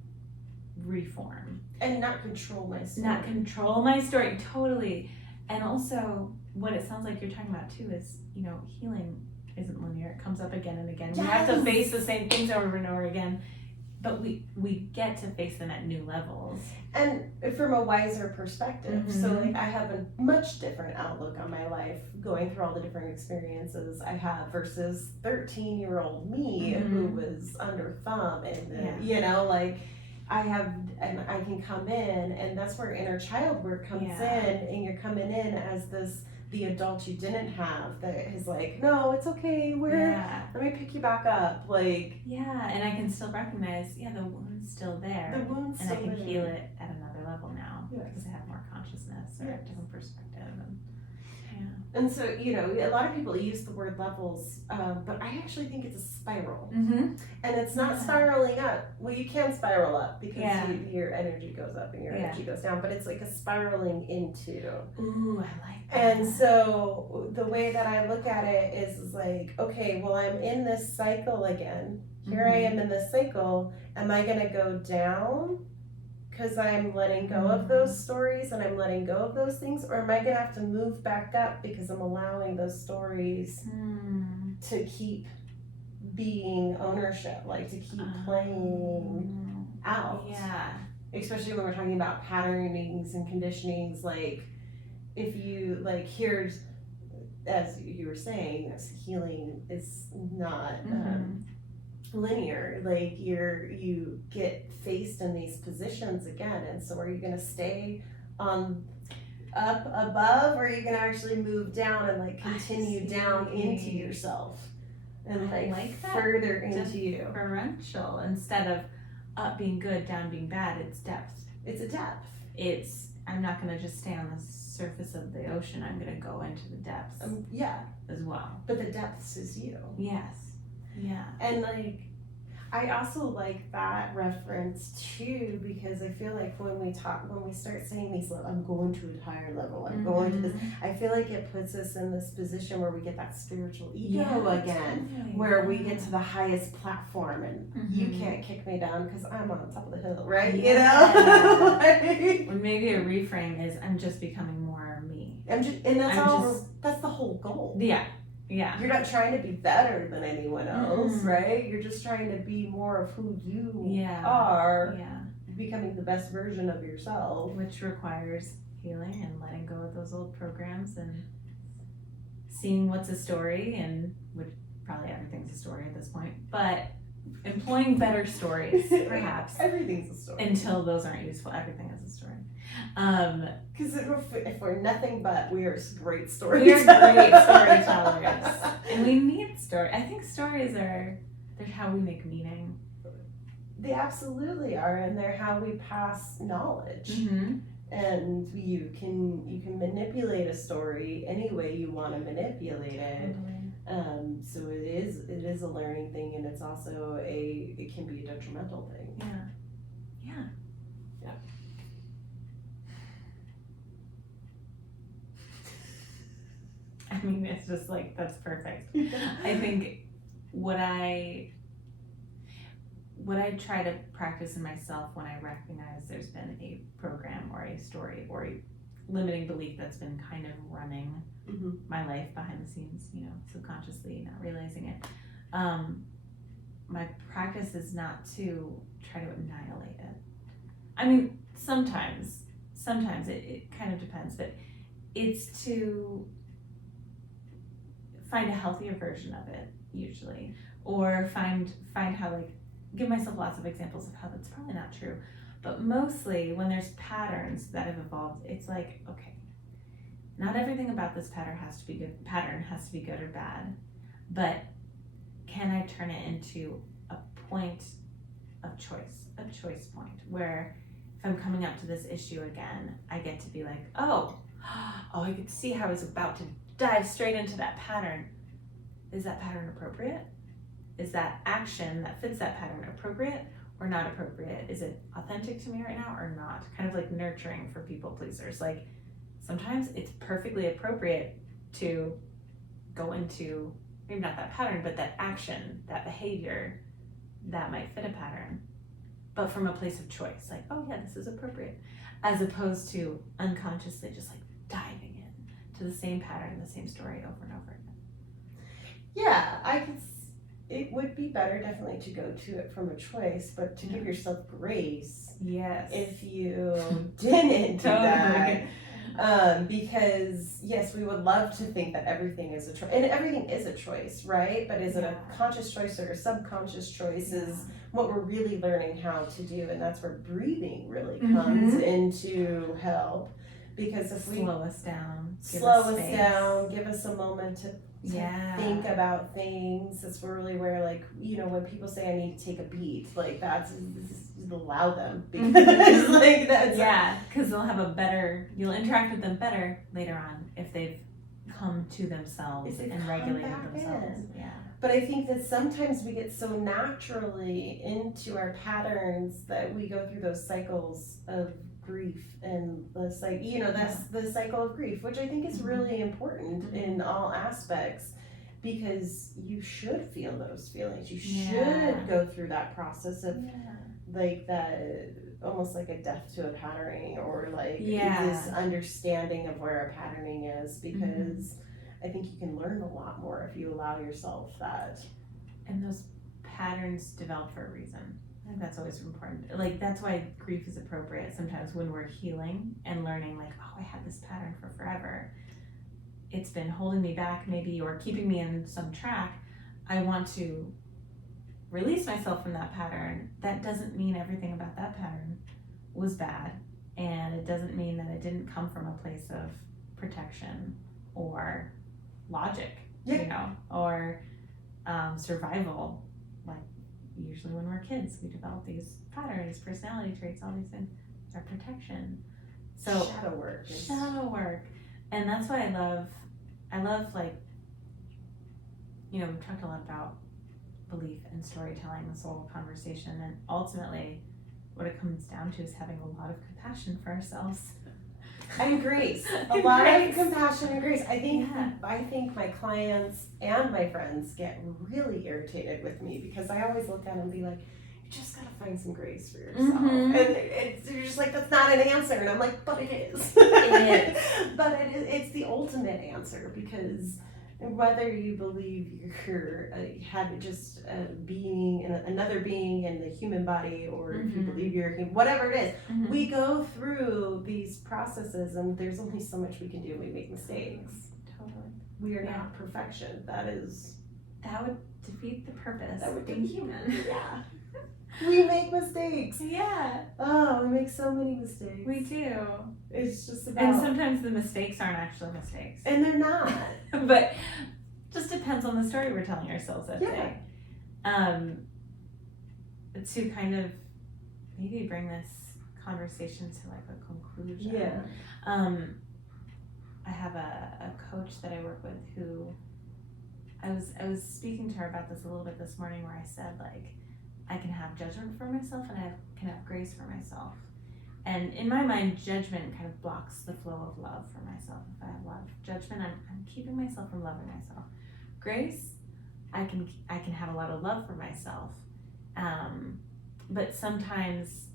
reform. And not control my story. Not control my story, totally. And also, what it sounds like you're talking about too is, you know, healing isn't linear. It comes up again and again. Yes. We have to face the same things over and over again, but we get to face them at new levels. And from a wiser perspective. So like I have a much different outlook on my life going through all the different experiences I have versus 13-year-old me who was under thumb and you know, like I can come in, and that's where inner child work comes in, and you're coming in as the adult you didn't have that is like, no, it's okay, let me pick you back up, like and I can still recognize the wound's still there, the wound's and still I can there. heal it at another level now Yes. because I have more consciousness or a different perspective. And so, you know, a lot of people use the word levels, but I actually think it's a spiral. Mm-hmm. And it's not spiraling up. Well, you can spiral up because your energy goes up and your energy goes down, but it's like a spiraling into. Ooh, I like that. And so the way that I look at it is like, okay, well, I'm in this cycle again. Here I am in this cycle. Am I going to go down because I'm letting go of those stories and I'm letting go of those things? Or am I going to have to move back up because I'm allowing those stories to keep being ownership, like to keep playing out? Yeah. Especially when we're talking about patternings and conditionings, like if you, like here's, as you were saying, healing is not linear. Like you get faced in these positions again, and so are you going to stay up above, or are you going to actually move down and like continue down into yourself and like further into you? Differential instead of up being good, down being bad. It's depth. It's a depth. I'm not going to just stay on the surface of the ocean. I'm going to go into the depths as well. But the depths is you. Yes. Yeah. And like I also like that reference too, because I feel like when we start saying these, I'm going to a higher level, I'm going to this, I feel like it puts us in this position where we get that spiritual ego again, totally. where we get to the highest platform and you can't kick me down because I'm on top of the hill, right? Yeah. You know? Like, or maybe a reframe is I'm just becoming more me. that's the whole goal. Yeah. Yeah. You're not trying to be better than anyone else, right? You're just trying to be more of who you are, becoming the best version of yourself. Which requires healing and letting go of those old programs and seeing what's a story, and which probably everything's a story at this point, but employing better stories, perhaps. Everything's a story. Until those aren't useful, everything is a story. Because if we're nothing but, we are great We storytellers. are great storytellers. And we need story. I think stories they're how we make meaning. They absolutely are, and they're how we pass knowledge. and you can manipulate a story any way you want to manipulate it. So it is a learning thing, and it's also it can be a detrimental thing. Yeah. I mean, it's just like, that's perfect. I think what I try to practice in myself when I recognize there's been a program or a story or a limiting belief that's been kind of running my life behind the scenes, subconsciously, not realizing it. My practice is not to try to annihilate it. I mean, sometimes it kind of depends, but it's to find a healthier version of it, usually, or find how, like, give myself lots of examples of how that's probably not true, but mostly when there's patterns that have evolved, it's like, okay, not everything about this pattern has to be good or bad, but can I turn it into a point of choice, a choice point, where if I'm coming up to this issue again, I get to be like, oh, I could see how I was about to dive straight into that pattern. Is that pattern appropriate? Is that action that fits that pattern appropriate or not appropriate? Is it authentic to me right now or not? Kind of like nurturing for people pleasers. Like, sometimes it's perfectly appropriate to go into, maybe not that pattern, but that action, that behavior that might fit a pattern, but from a place of choice. Like, oh yeah, this is appropriate. As opposed to unconsciously just like diving in to the same pattern, the same story over and over again. Yeah, it would be better definitely to go to it from a choice, but to give yourself grace. Yes. If you didn't do that. Because yes, we would love to think that everything is a choice, and everything is a choice, right? But is it a conscious choice or a subconscious choice is what we're really learning how to do, and that's where breathing really comes into help. Because if we slow us down, give us a moment to think about things. That's really where, like, when people say I need to take a beat, like that's allow them, because like that's because you'll interact with them better later on if they've come to themselves and regulated themselves. But I think that sometimes we get so naturally into our patterns that we go through those cycles of grief, and that's the cycle of grief, which I think is really important in all aspects, because you should feel those feelings. You should go through that process of like that, almost like a death to a patterning, or like this understanding of where a patterning is, because I think you can learn a lot more if you allow yourself that. And those patterns develop for a reason. I think that's always important. Like, that's why grief is appropriate sometimes when we're healing and learning, like, oh, I had this pattern for forever. It's been holding me back maybe, or keeping me in some track. I want to release myself from that pattern. That doesn't mean everything about that pattern was bad. And it doesn't mean that it didn't come from a place of protection or logic, or survival. Like, usually when we're kids, we develop these patterns, personality traits, all these things. It's our protection. So shadow work. And that's why I love like, we've talked a lot about belief and storytelling, this whole conversation, and ultimately what it comes down to is having a lot of compassion for ourselves. And grace. A lot of compassion and grace. I think my clients and my friends get really irritated with me, because I always look at them and be like, you just gotta find some grace for yourself. And you're just like, that's not an answer. And I'm like, but it is. It is. But it's the ultimate answer, because whether you believe you're had just a being, another being in the human body, or if you believe you're whatever it is, we go through these processes, and there's only so much we can do. We make mistakes. Totally. We are not perfection. That would defeat the purpose of being human. Yeah. We make mistakes. Yeah. Oh, we make so many mistakes. We do. It's just about... And sometimes the mistakes aren't actually mistakes. And they're not. But just depends on the story we're telling ourselves that day. To kind of maybe bring this conversation to like a conclusion. Yeah. I have a coach that I work with who I was speaking to her about this a little bit this morning, where I said, like, I can have judgment for myself and I can have grace for myself. And in my mind, judgment kind of blocks the flow of love for myself. If I have love, judgment, I'm keeping myself from loving myself. Grace, I can have a lot of love for myself, but sometimes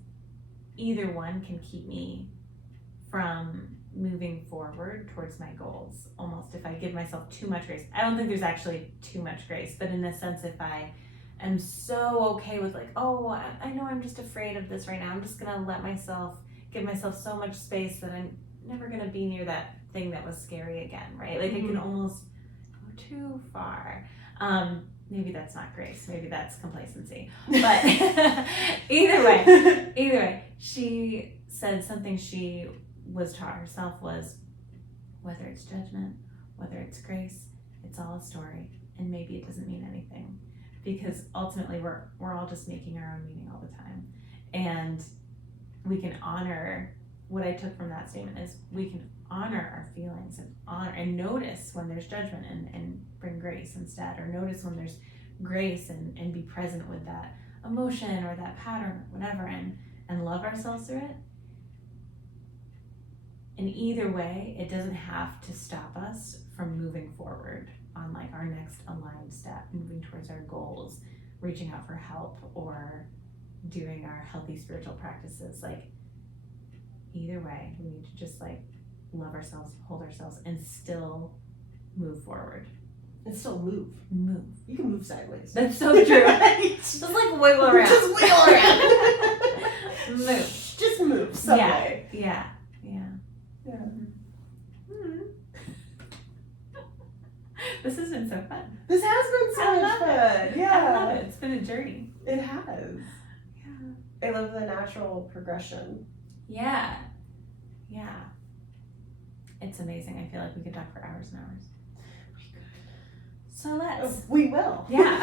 either one can keep me from moving forward towards my goals. Almost, if I give myself too much grace. I don't think there's actually too much grace, but in a sense, if I am so okay with like, oh, I know I'm just afraid of this right now, I'm just gonna give myself so much space that I'm never gonna be near that thing that was scary again, right? Like, I can almost go too far. Maybe that's not grace, maybe that's complacency, but either way, she said something she was taught herself was, whether it's judgment, whether it's grace, it's all a story, and maybe it doesn't mean anything, because ultimately we're all just making our own meaning all the time. And we can honor, what I took from that statement is, we can honor our feelings and honor and notice when there's judgment and bring grace instead, or notice when there's grace and be present with that emotion or that pattern or whatever, and love ourselves through it. And either way, it doesn't have to stop us from moving forward on like our next aligned step, moving towards our goals, reaching out for help, or doing our healthy spiritual practices. Like, either way, we need to just like love ourselves, hold ourselves, and still move forward. And still move. Move. You can move sideways. That's so true. Right? Just like wiggle around. Just wiggle around. Move. Just move some way. Yeah. This has been so fun. This has been so much fun. Yeah. I love it. It's been a journey. It has. Yeah. I love the natural progression. Yeah. It's amazing. I feel like we could talk for hours and hours. We could. So let's. We will. Yeah.